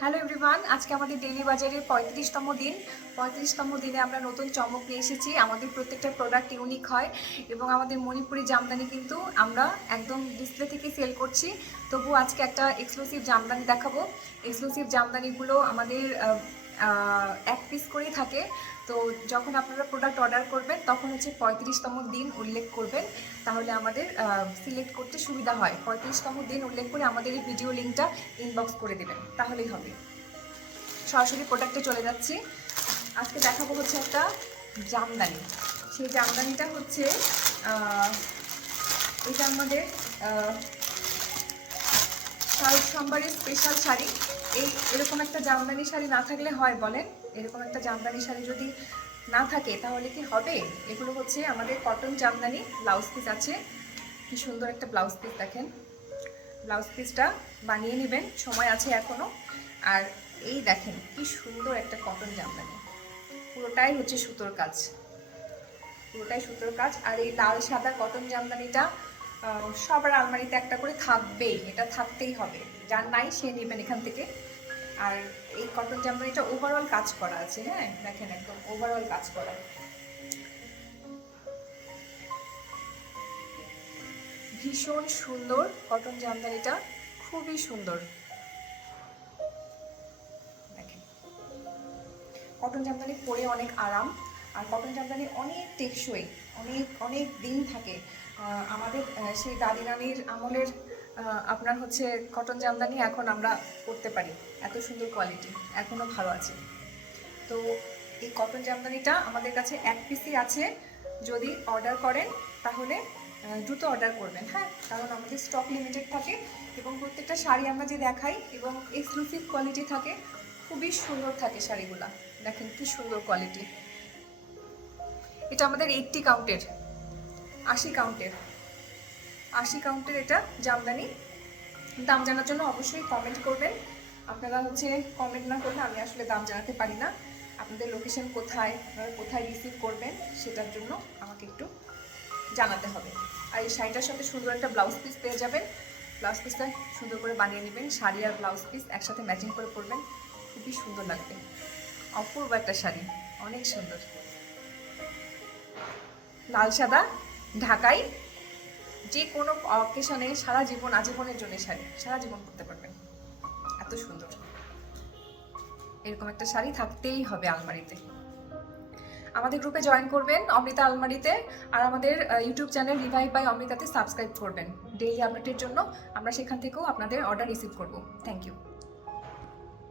Hello everyone, আজকে আমাদের daily বাজারের 35তম দিন। 35তম দিনে আমরা নতুন চমক নিয়ে এসেছি। আমাদের প্রত্যেকটা প্রোডাক্ট ইউনিক হয় এবং আমাদের মণিপুরি জামদানি কিন্তু আমরা একদম ডিসপ্লে থেকে সেল করছি। তবু আজকে একটা এক্সক্লুসিভ জামদানি দেখাবো। এক্সক্লুসিভ জামদানিগুলো আমাদের এক পিস করেই থাকে। তো যখন আপনারা প্রোডাক্ট অর্ডার করবেন তখন হচ্ছে 35তম দিন উল্লেখ করবেন, তাহলে আমাদের সিলেক্ট করতে সুবিধা হয়। 35তম দিন উল্লেখ করে আমাদের এই ভিডিও লিঙ্কটা ইনবক্স করে দেবেন, তাহলেই হবে। সরাসরি প্রোডাক্টে চলে যাচ্ছি। আজকে দেখাবো হচ্ছে একটা জামদানি। সেই জামদানিটা হচ্ছে এটা আমাদের শারদ সোমবারের স্পেশাল শাড়ি। এরকম একটা জামদানি শাড়ি না থাকলে হয় বলেন? এরকম একটা জামদানি শাড়ি যদি না থাকে তাহলে কি হবে? এগুলো হচ্ছে আমাদের কটন জামদানি। ব্লাউজ পিস আছে, কি সুন্দর একটা ব্লাউজ পিস দেখেন। ব্লাউজ পিসটা বানিয়ে নেবেন, সময় আছে এখনও। আর এই দেখেন কি সুন্দর একটা কটন জামদানি, পুরোটাই হচ্ছে সুতোর কাজ, পুরোটাই সুতোর কাজ। আর এই লাল সাদা কটন জামদানিটা সবার আলমারিতে একটা করে থাকবেই, এটা থাকতেই হবে। যার নাই সে নেবেন এখান থেকে। আর এই কটন জামদানিটা ওভারঅল কাজ করা আছে, হ্যাঁ দেখেন একদম ওভারঅল কাজ করা। ভীষণ সুন্দর কটন জামদানিটা, খুবই সুন্দর। দেখেন কটন জামদানি পরে অনেক আরাম, আর কটন জামদানি অনেক টেকসই, অনেক অনেক দিন থাকে। আমাদের সেই দাদি নানির আমলের আপনার হচ্ছে কটন জামদানি এখন আমরা করতে পারি, এত সুন্দর কোয়ালিটি, এখনও ভালো আছে। তো এই কটন জামদানিটা আমাদের কাছে এক পিসই আছে। যদি অর্ডার করেন তাহলে দ্রুত অর্ডার করবেন, হ্যাঁ, কারণ আমাদের স্টক লিমিটেড থাকে এবং প্রত্যেকটা শাড়ি আমরা যে দেখাই এবং এক্সক্লুসিভ কোয়ালিটি থাকে, খুবই সুন্দর থাকে শাড়িগুলা। দেখেন কি সুন্দর কোয়ালিটি। এটা আমাদের 80 কাউন্টের, 80 কাউন্টের, 80 কাউন্টের এটা জামদানি। দাম জানার জন্য অবশ্যই কমেন্ট করবেন। আপনারা হচ্ছে কমেন্ট না করলে আমি আসলে দাম জানাতে পারি না। আপনাদের লোকেশন কোথায়, আপনারা কোথায় রিসিভ করবেন সেটার জন্য আমাকে একটু জানাতে হবে। আর এই শাড়িটার সাথে সুন্দর একটা ব্লাউজ পিস পেয়ে যাবেন। ব্লাউজ পিসটা সুন্দর করে বানিয়ে নেবেন, শাড়ি আর ব্লাউজ পিস একসাথে ম্যাচিং করে পরবেন, খুবই সুন্দর লাগবে। অপূর্ব একটা শাড়ি, অনেক সুন্দর। লাল সাদা ঢাকাই, যে কোনো অকেশনে সারা জীবন, আজীবনের জন্য শাড়ি, সারা জীবন পরতে পারবেন, এত সুন্দর। এরকম একটা শাড়ি থাকতেই হবে আলমারিতে। আমাদের গ্রুপে জয়েন করবেন অমৃতা আলমারিতে, আর আমাদের ইউটিউব চ্যানেল রিভাইভ বাই অমৃতাতে সাবস্ক্রাইব করবেন ডেইলি আপডেটের জন্য। আমরা সেখান থেকেও আপনাদের অর্ডার রিসিভ করব। Thank you.